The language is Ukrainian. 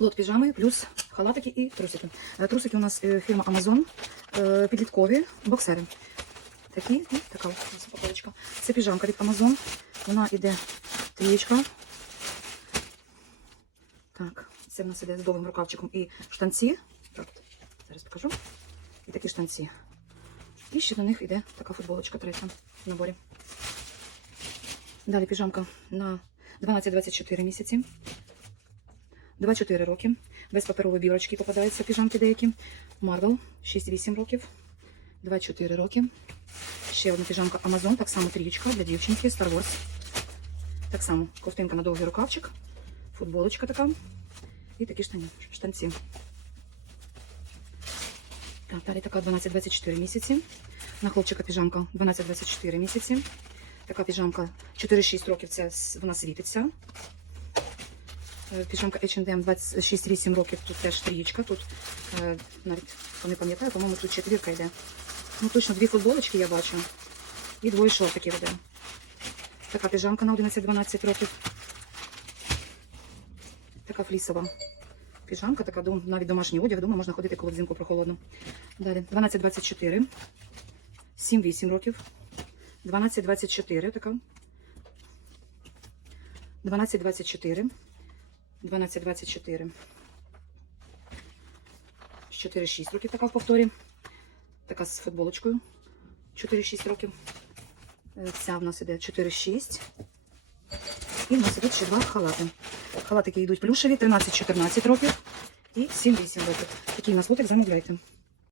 Лот піжами плюс халатики і трусики. Е, Трусики у нас е, фірма Amazon, е, підліткові боксери. Такі і така ось. Це піжамка від Amazon. Вона іде трієчка. Так, це в нас іде з довгим рукавчиком і штанці. Зараз покажу. І такі штанці. І ще до них іде така футболочка третя в наборі. Далі піжамка на 12-24 місяці. 2-4 роки. Без паперової бірочки попадаються піжамки деякі. Marvel 6-8 років. 2-4 роки. Ще одна піжамка Amazon, так само трічка для дівчинки, Star Wars. Так само ковтинка на довгий рукавчик, футболочка така і такі штані, штанці. Так, далі така 12-24 місяці. На хлопчика піжамка 12-24 місяці. Така піжамка 4-6 років, це вона світиться. Е, Піжамка H&M 26-8 років, тут теж трієчка. Тут е, навіть не пам'ятаю, по-моєму, тут четвірка йде. Ну точно дві футболочки я бачу. І двоє шортиків іде. Така піжамка на 11-12 років. Така флісова піжамка, така навіть домашній одяг. Дома можна ходити, коли взимку прохолодно. Далі 12-24. 7-8 років. 12-24 така. 12-24. 12-24. 4-6 років така в повторі. Така з футболочкою. 4-6 років. Е, Ця в нас іде 4-6. І в нас ідуть ще два халати. Халатики йдуть плюшеві, 13-14 років і 7-8 років. Такий у нас лотик замовляйте.